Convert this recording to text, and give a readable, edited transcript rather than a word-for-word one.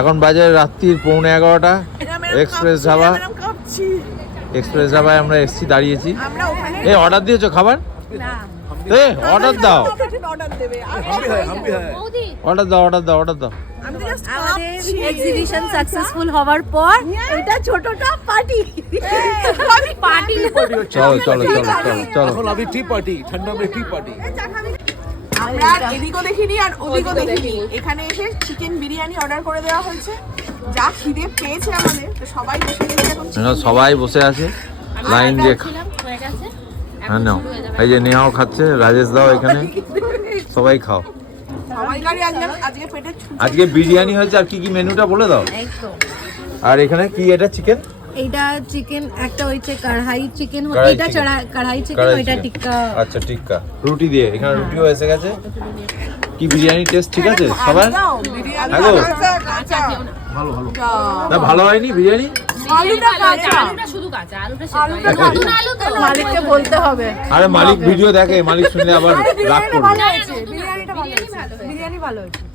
এখন বাজে রাত্রির 11:15। এক্সপ্রেস ধাবা, এক্সপ্রেস ধাবায় আমরা এসছি, দাঁড়িয়েছি। এই অর্ডার দিয়েছো খাবার? অর্ডার দাও, অর্ডার দাও, অর্ডার দাও, অর্ডার দাও। আমাদের এক্সিবিশন সাকসেসফুল হওয়ার পর এটা ছোটটা পার্টি। পার্টি চলো চলো চলো চলো চলো। এখন আমি টি পার্টি, ঠান্ডা মে টি পার্টি। আমরা এদিকও দেখিনি আর ওদিকও দেখিনি। এখানে এসে চিকেন বিরিয়ানি অর্ডার করে দেওয়া হয়েছে। যা খিদে পেয়েছে আমাদের, তো সবাই বসে গেছে এখন। সবাই বসে আছে লাইন দিয়ে। হ্যাঁ নাও, এই যে নেহাও খাচ্ছে, রাজেশ দাও এখানে, সবাই খাও। আজকে বিরিয়ানি হয়েছে। আর কি কি মেনুটা বলে দাও। আর এখানে কি, এটা চিকেন, এইটা চিকেন, একটা হইছে কড়াই চিকেন, কড়াই এটা chicken। কড়াই চিকেন, ওইটা টিক্কা। আচ্ছা টিক্কা রুটি দিয়ে, এখানে রুটিও এসে গেছে। কি বিরিয়ানি টেস্ট ঠিক আছে সবার? হ্যালো, ভালো ভালো না ভালো হয়নি বিরিয়ানি? মালিককে বলতে হবে। আরে মালিক ভিডিও দেখে, মালিক শুনলে আবার রাগ করবে। বিরিয়ানি ভালো হয়েছে।